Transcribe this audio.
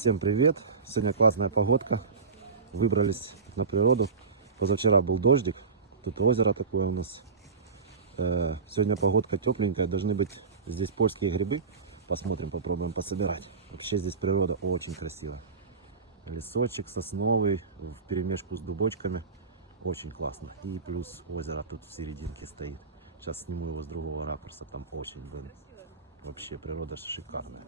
Всем привет! Сегодня классная погодка. Выбрались на природу. Позавчера был дождик. Тут озеро такое у нас. Сегодня погодка тепленькая. Должны быть здесь польские грибы. Посмотрим, попробуем пособирать. Вообще здесь природа очень красивая. Лесочек сосновый в перемешку с дубочками. Очень классно. И плюс озеро тут в серединке стоит. Сейчас сниму его с другого ракурса. Там очень, блин, вообще природа шикарная.